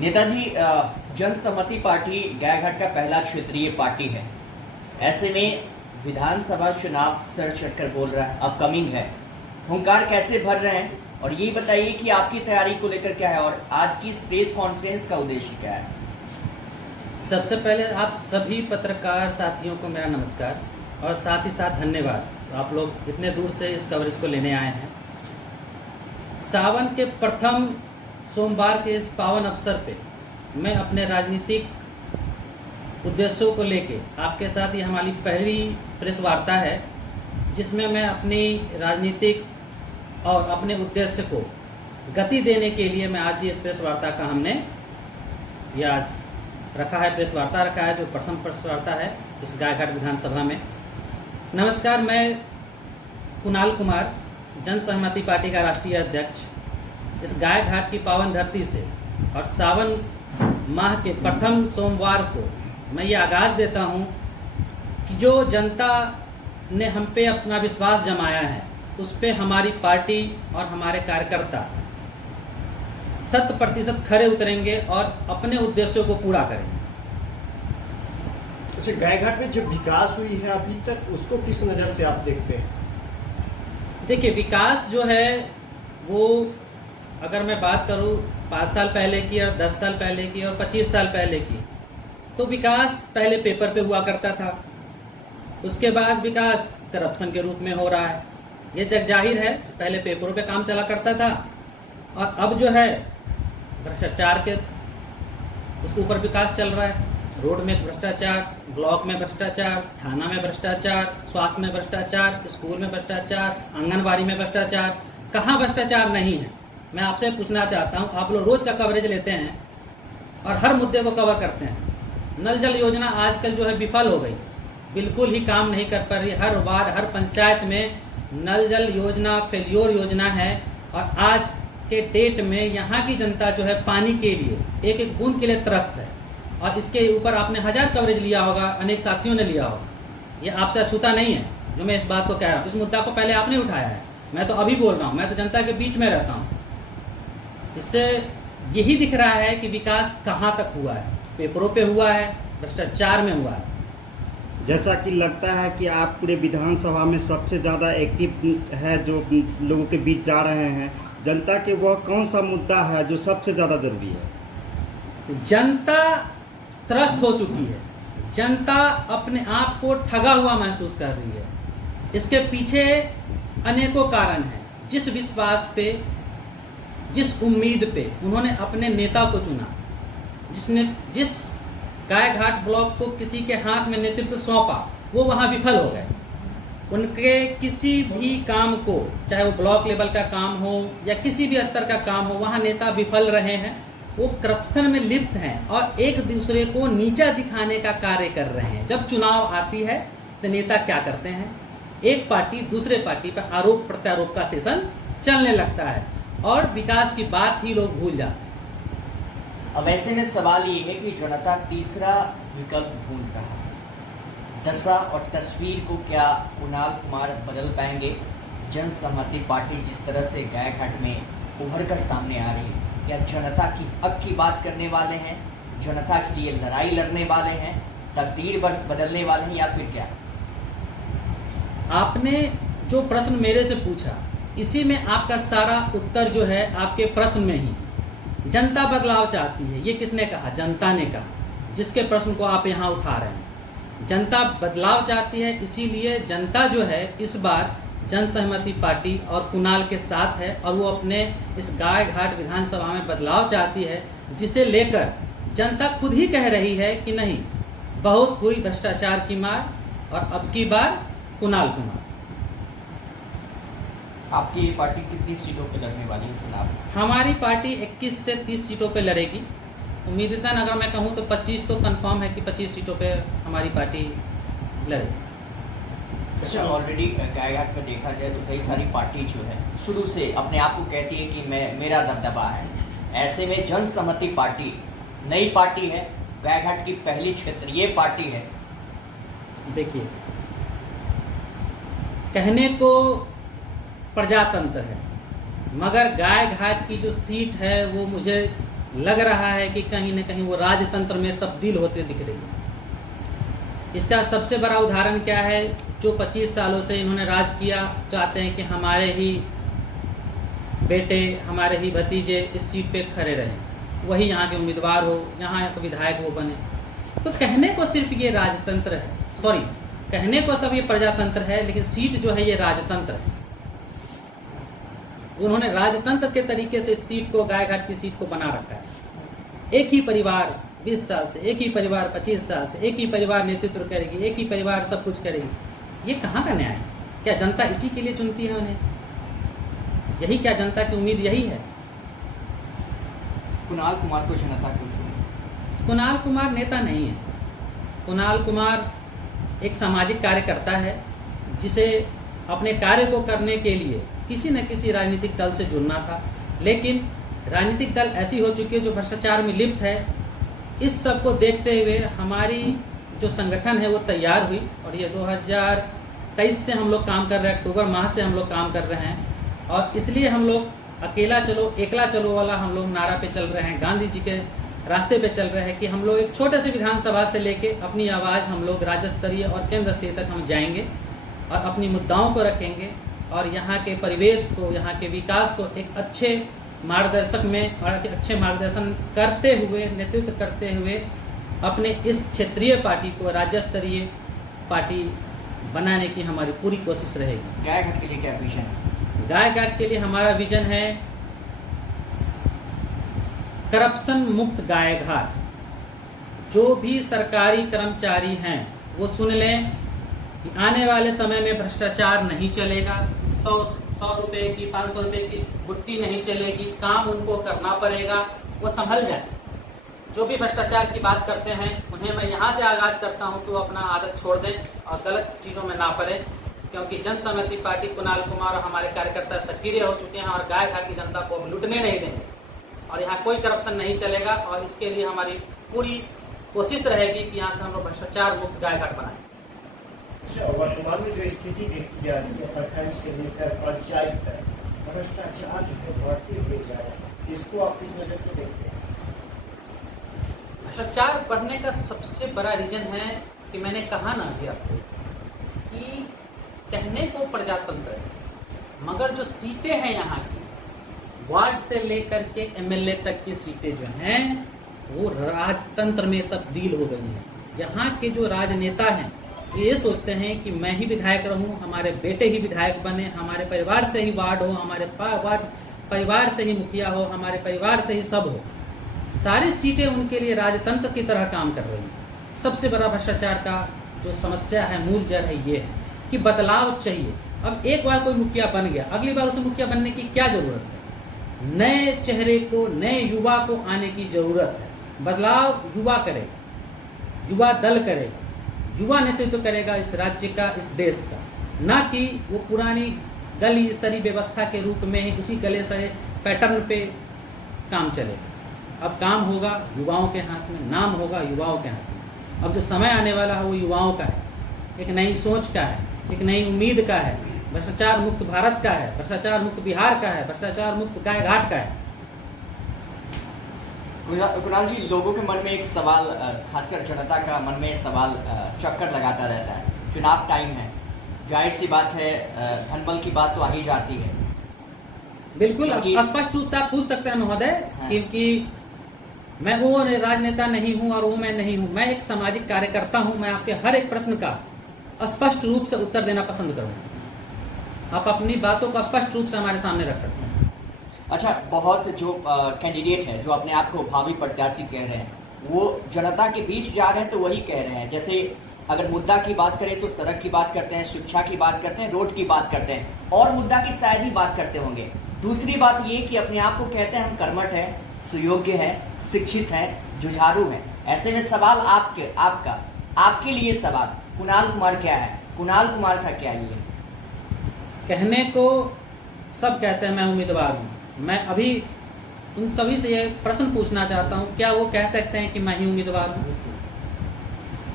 Netaji, जनसम्मति party Gaighat का पहला क्षेत्रीय पार्टी है। ऐसे में विधानसभा चुनाव सर चढ़कर बोल रहा है, अपकमिंग है। हुंकार कैसे भर रहे हैं और ये बताइए कि आपकी तैयारी को लेकर क्या है और आज की इस प्रेस कॉन्फ्रेंस का उद्देश्य क्या है। सबसे पहले आप सभी पत्रकार साथियों को मेरा नमस्कार और साथ ही साथ धन्यवाद। आप लोग इतने दूर से इस कवरेज को लेने आए हैं। सावन के प्रथम सोमवार के इस पावन अवसर पे मैं अपने राजनीतिक उद्देश्यों को लेके आपके साथ ये हमारी पहली प्रेस वार्ता है, जिसमें मैं अपनी राजनीतिक और अपने उद्देश्य को गति देने के लिए मैं आज ये प्रेस वार्ता का हमने ये आज रखा है, प्रेस वार्ता रखा है, जो प्रथम प्रेस वार्ता है इस गायघाट विधानसभा में। नमस्कार, मैं कुणाल कुमार, जनसहमति पार्टी का राष्ट्रीय अध्यक्ष, इस गायघाट की पावन धरती से और सावन माह के प्रथम सोमवार को मैं ये आगाज़ देता हूँ कि जो जनता ने हम पे अपना विश्वास जमाया है, उस पे हमारी पार्टी और हमारे कार्यकर्ता 100% खरे उतरेंगे और अपने उद्देश्यों को पूरा करेंगे। अच्छा, गायघाट में जो विकास हुई है अभी तक, उसको किस नज़र से आप देखते हैं? देखिए, विकास जो है वो अगर मैं बात करूँ 5 साल पहले की और 10 साल पहले की और 25 साल पहले की, तो विकास पहले पेपर पे हुआ करता था। उसके बाद विकास करप्शन के रूप में हो रहा है। ये जग जाहिर है, पहले पेपरों पे काम चला करता था और अब जो है भ्रष्टाचार के उसके ऊपर विकास चल रहा है। रोड में भ्रष्टाचार, ब्लॉक में भ्रष्टाचार, थाना में भ्रष्टाचार, स्वास्थ्य में भ्रष्टाचार, स्कूल में भ्रष्टाचार, आंगनबाड़ी में भ्रष्टाचार, कहाँ भ्रष्टाचार नहीं है। मैं आपसे पूछना चाहता हूँ, आप लोग रोज का कवरेज लेते हैं और हर मुद्दे को कवर करते हैं। नल जल योजना आजकल जो है विफल हो गई, बिल्कुल ही काम नहीं कर पा रही। हर वार्ड, हर पंचायत में नल जल योजना फेल्योर योजना है और आज के डेट में यहाँ की जनता जो है पानी के लिए एक एक बूंद के लिए त्रस्त है। और इसके ऊपर आपने 1000 कवरेज लिया होगा, अनेक साथियों ने लिया होगा। ये आपसे अछूता नहीं है जो मैं इस बात को कह रहा हूँ। इस मुद्दा को पहले आपने उठाया है, मैं तो अभी बोल रहा हूँ। मैं तो जनता के बीच में रहता हूँ। इससे यही दिख रहा है कि विकास कहाँ तक हुआ है। पेपरों पे हुआ है, भ्रष्टाचार में हुआ है। जैसा कि लगता है कि आप पूरे विधानसभा में सबसे ज़्यादा एक्टिव है, जो लोगों के बीच जा रहे हैं, जनता के वह कौन सा मुद्दा है जो सबसे ज़्यादा ज़रूरी है? जनता त्रस्त हो चुकी है। जनता अपने आप को ठगा हुआ महसूस कर रही है। इसके पीछे अनेकों कारण हैं। जिस विश्वास पे, जिस उम्मीद पे उन्होंने अपने नेता को चुना, जिस गायघाट ब्लॉक को किसी के हाथ में नेतृत्व सौंपा, वो वहाँ विफल हो गए। उनके किसी भी काम को, चाहे वो ब्लॉक लेवल का काम हो या किसी भी स्तर का काम हो, वहाँ नेता विफल रहे हैं। वो करप्शन में लिप्त हैं और एक दूसरे को नीचा दिखाने का कार्य कर रहे हैं। जब चुनाव आती है तो नेता क्या करते हैं, एक पार्टी दूसरे पार्टी पर आरोप प्रत्यारोप का सेशन चलने लगता है और विकास की बात ही लोग भूल जाते हैं। अब ऐसे में सवाल ये है कि जनता तीसरा विकल्प ढूंढ रहा है। दशा और तस्वीर को क्या कुणाल कुमार बदल पाएंगे? जनसम्मति पार्टी जिस तरह से गायघाट में उभर कर सामने आ रही है, क्या जनता की हक की बात करने वाले हैं, जनता के लिए लड़ाई लड़ने वाले हैं, तकदीर बदलने वाले हैं, या फिर क्या? आपने जो प्रश्न मेरे से पूछा, इसी में आपका सारा उत्तर जो है आपके प्रश्न में ही। जनता बदलाव चाहती है, ये किसने कहा? जनता ने कहा, जिसके प्रश्न को आप यहाँ उठा रहे हैं। जनता बदलाव चाहती है, इसीलिए जनता जो है इस बार जनसहमति पार्टी और कुणाल के साथ है और वो अपने इस गायघाट विधानसभा में बदलाव चाहती है, जिसे लेकर जनता खुद ही कह रही है कि नहीं, बहुत हुई भ्रष्टाचार की मार और अब की बार कुणाल कुमार। आपकी ये पार्टी कितनी सीटों पर लड़ने वाली है चुनाव? हमारी पार्टी 21 से 30 सीटों पर लड़ेगी। उम्मीदतन अगर मैं कहूँ तो 25 तो कंफर्म है कि 25 सीटों पे हमारी पार्टी लड़ेगी। अच्छा, ऑलरेडी गायघाट में देखा जाए तो कई सारी पार्टी जो है शुरू से अपने आप को कहती है कि मेरा दबदबा है। ऐसे में जनसम्मति पार्टी नई पार्टी है, गायघाट की पहली क्षेत्रीय पार्टी है। देखिए, कहने को प्रजातंत्र है, मगर गायघाट की जो सीट है वो मुझे लग रहा है कि कहीं न कहीं वो राजतंत्र में तब्दील होते दिख रही है। इसका सबसे बड़ा उदाहरण क्या है? जो 25 सालों से इन्होंने राज किया, चाहते हैं कि हमारे ही बेटे, हमारे ही भतीजे इस सीट पे खड़े रहें, वही यहाँ के उम्मीदवार हो, यहाँ का विधायक वो बने। तो कहने को सिर्फ ये राजतंत्र है, सॉरी, कहने को सब ये प्रजातंत्र है, लेकिन सीट जो है ये राजतंत्र है। उन्होंने राजतंत्र के तरीके से इस सीट को, गायघाट की सीट को बना रखा है। एक ही परिवार 20 साल से, एक ही परिवार 25 साल से, एक ही परिवार नेतृत्व करेगी, एक ही परिवार सब कुछ करेगी। ये कहाँ का न्याय है? क्या जनता इसी के लिए चुनती है उन्हें? यही क्या जनता की उम्मीद यही है? कुणाल कुमार को जनता क्यों चुनी? कुणाल कुमार नेता नहीं है। कुणाल कुमार एक सामाजिक कार्यकर्ता है, जिसे अपने कार्य को करने के लिए किसी न किसी राजनीतिक दल से जुड़ना था, लेकिन राजनीतिक दल ऐसी हो चुकी है जो भ्रष्टाचार में लिप्त है। इस सब को देखते हुए हमारी जो संगठन है वो तैयार हुई, और ये 2023 से हम लोग काम कर रहे हैं, अक्टूबर माह से हम लोग काम कर रहे हैं। और इसलिए हम लोग अकेला चलो एकला चलो वाला हम लोग नारा पे चल रहे हैं, गांधी जी के रास्ते पे चल रहे हैं कि हम लोग एक छोटे से विधानसभा से लेके अपनी आवाज़ हम लोग राज्य स्तरीय और केंद्र स्तरीय तक हम जाएंगे और अपनी मुद्दाओं को रखेंगे, और यहाँ के परिवेश को, यहाँ के विकास को एक अच्छे मार्गदर्शक में और अच्छे मार्गदर्शन करते हुए, नेतृत्व करते हुए अपने इस क्षेत्रीय पार्टी को राज्य स्तरीय पार्टी बनाने की हमारी पूरी कोशिश रहेगी। गायघाट के लिए क्या विजन है? गायघाट के लिए हमारा विजन है करप्शन मुक्त गायघाट। जो भी सरकारी कर्मचारी हैं वो सुन लें कि आने वाले समय में भ्रष्टाचार नहीं चलेगा। 100 रुपए की, 500 रुपए की गुट्टी नहीं चलेगी, काम उनको करना पड़ेगा, वो संभल जाए। जो भी भ्रष्टाचार की बात करते हैं उन्हें मैं यहाँ से आगाज करता हूँ कि वो अपना आदत छोड़ दें और गलत चीज़ों में ना पड़े, क्योंकि जन सहमति पार्टी कुणाल कुमार और हमारे कार्यकर्ता सक्रिय हो चुके हैं और गायघाट की जनता को लूटने नहीं देंगे, और यहाँ कोई करप्शन नहीं चलेगा। और इसके लिए हमारी पूरी कोशिश रहेगी कि यहाँ से हम लोग भ्रष्टाचार मुक्त गायघाट बनाएं। वर्तमान में जो स्थिति देखी जा रही है, प्रखंड से लेकर पंचायत तक भ्रष्टाचार जो है बढ़ते हुए जा रहा है, इसको आप किस नजर से देखते हैं? भ्रष्टाचार बढ़ने का सबसे बड़ा रीजन है कि मैंने कहा ना अभी आपको कि कहने को प्रजातंत्र है, मगर जो सीटें हैं यहाँ की, वार्ड से लेकर के एमएलए तक की सीटें जो हैं वो राजतंत्र में तब्दील हो गई हैं। यहाँ के जो राजनेता हैं ये सोचते हैं कि मैं ही विधायक रहूं, हमारे बेटे ही विधायक बने, हमारे परिवार से ही वार्ड हो, हमारे वार्ड परिवार से ही मुखिया हो, हमारे परिवार से ही सब हो। सारी सीटें उनके लिए राजतंत्र की तरह काम कर रही हैं। सबसे बड़ा भ्रष्टाचार का जो समस्या है, मूल जड़ है ये है कि बदलाव चाहिए। अब एक बार कोई मुखिया बन गया, अगली बार उसे मुखिया बनने की क्या ज़रूरत है? नए चेहरे को, नए युवा को आने की ज़रूरत है। बदलाव युवा करे, युवा दल करे, युवा नेतृत्व करेगा इस राज्य का, इस देश का, ना कि वो पुरानी गली सरी व्यवस्था के रूप में ही उसी गले सरे पैटर्न पे काम चलेगा। अब काम होगा युवाओं के हाथ में, नाम होगा युवाओं के हाथ में। अब जो समय आने वाला है वो युवाओं का है, एक नई सोच का है, एक नई उम्मीद का है, भ्रष्टाचार मुक्त भारत का है, भ्रष्टाचार मुक्त बिहार का है, भ्रष्टाचार मुक्त गायघाट का है। कुणाल जी, लोगों के मन में एक सवाल, खासकर जनता का मन में सवाल चक्कर लगाता रहता है। चुनाव टाइम है, जाहिर सी बात है, धनबल की बात तो आ ही जाती है। बिल्कुल स्पष्ट रूप से आप पूछ सकते हैं महोदय, हाँ। क्योंकि मैं वो राजनेता नहीं हूं और वो मैं नहीं हूं, मैं एक सामाजिक कार्यकर्ता हूं। मैं आपके हर एक प्रश्न का स्पष्ट रूप से उत्तर देना पसंद करूंगा। आप अपनी बातों को स्पष्ट रूप से हमारे सामने रख सकते हैं। अच्छा, बहुत जो कैंडिडेट है जो अपने आप को भावी प्रत्याशी कह रहे हैं, वो जनता के बीच जा रहे हैं तो वही कह रहे हैं। जैसे अगर मुद्दा की बात करें तो सड़क की बात करते हैं, शिक्षा की बात करते हैं, रोड की बात करते हैं, और मुद्दा की शायद ही बात करते होंगे। दूसरी बात ये कि अपने आप को कहते हैं हम कर्मठ हैं, सुयोग्य हैं, शिक्षित हैं, जुझारू हैं। ऐसे में सवाल आपके लिए सवाल, कुणाल कुमार क्या है? कुणाल कुमार का क्या ये? कहने को सब कहते हैं मैं उम्मीदवार हूँ। मैं अभी उन सभी से ये प्रश्न पूछना चाहता हूँ, क्या वो कह सकते हैं कि मैं ही उम्मीदवार हूँ?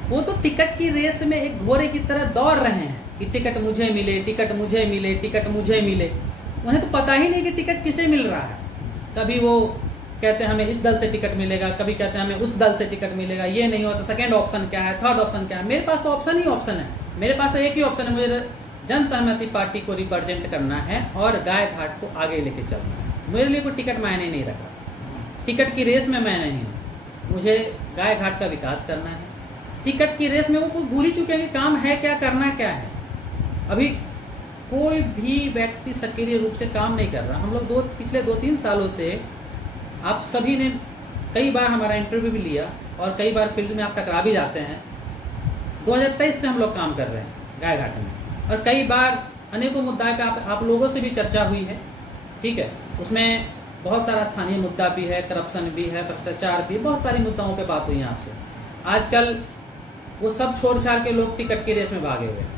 वो तो टिकट की रेस में एक घोड़े की तरह दौड़ रहे हैं कि टिकट मुझे मिले, टिकट मुझे मिले, टिकट मुझे मिले। उन्हें तो पता ही नहीं कि टिकट किसे मिल रहा है। कभी वो कहते हैं हमें इस दल से टिकट मिलेगा, कभी कहते हैं हमें उस दल से टिकट मिलेगा, ये नहीं होता। सेकंड ऑप्शन क्या है, थर्ड ऑप्शन क्या है? मेरे पास तो ऑप्शन ही ऑप्शन है। मेरे पास तो एक ही ऑप्शन है, मुझे जन सहमति पार्टी को रिप्रेजेंट करना है और गाय घाट को आगे लेके चलना है। मेरे लिए कोई टिकट मायने नहीं रखा, टिकट की रेस में मैं नहीं हूँ। मुझे गाय घाट का विकास करना है। टिकट की रेस में वो भूल ही चुके हैं कि काम है क्या, करना क्या है। अभी कोई भी व्यक्ति सक्रिय रूप से काम नहीं कर रहा। हम लोग पिछले 2-3 सालों से आप सभी ने कई बार हमारा इंटरव्यू भी लिया और कई बार फील्ड में आप टकरा भी जाते हैं। 2023 से हम लोग काम कर रहे हैं गाय घाट में और कई बार अनेकों मुद्दा पे आप लोगों से भी चर्चा हुई है, ठीक है। उसमें बहुत सारा स्थानीय मुद्दा भी है, करप्शन भी है, भ्रष्टाचार भी, बहुत सारी मुद्दाओं पे बात हुई है आपसे। आजकल वो सब छोड़ छाड़ के लोग टिकट की रेस में भागे हुए हैं,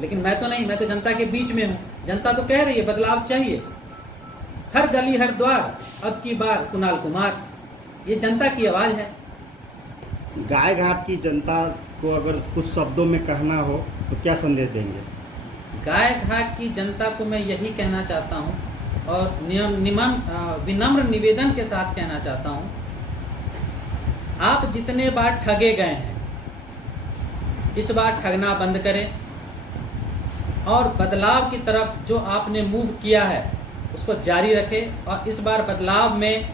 लेकिन मैं तो नहीं, मैं तो जनता के बीच में हूँ। जनता तो कह रही है बदलाव चाहिए, हर गली हर द्वार अब की बार कुणाल कुमार, ये जनता की आवाज़ है। गाय घाट की जनता को अगर कुछ शब्दों में कहना हो तो क्या संदेश देंगे? गाय घाट की जनता को मैं यही कहना चाहता हूँ और विनम्र निवेदन के साथ कहना चाहता हूँ, आप जितने बार ठगे गए हैं इस बार ठगना बंद करें और बदलाव की तरफ जो आपने मूव किया है उसको जारी रखें और इस बार बदलाव में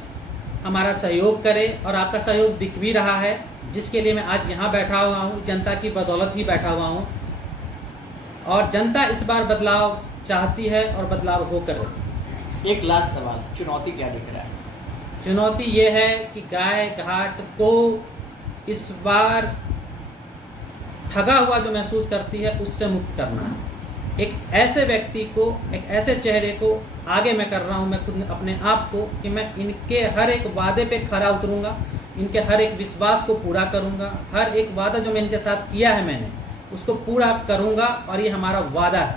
हमारा सहयोग करें। और आपका सहयोग दिख भी रहा है, जिसके लिए मैं आज यहाँ बैठा हुआ हूँ, जनता की बदौलत ही बैठा हुआ हूँ। और जनता इस बार बदलाव चाहती है और बदलाव होकर रही। एक लास्ट सवाल, चुनौती क्या दिख रहा है? चुनौती ये है कि गाय घाट को इस बार ठगा हुआ जो महसूस करती है उससे मुक्त करना है। एक ऐसे व्यक्ति को, एक ऐसे चेहरे को आगे मैं कर रहा हूँ, मैं खुद अपने आप को, कि मैं इनके हर एक वादे पे खरा उतरूँगा, इनके हर एक विश्वास को पूरा करूँगा, हर एक वादा जो मैं इनके साथ किया है मैंने उसको पूरा करूँगा और ये हमारा वादा है।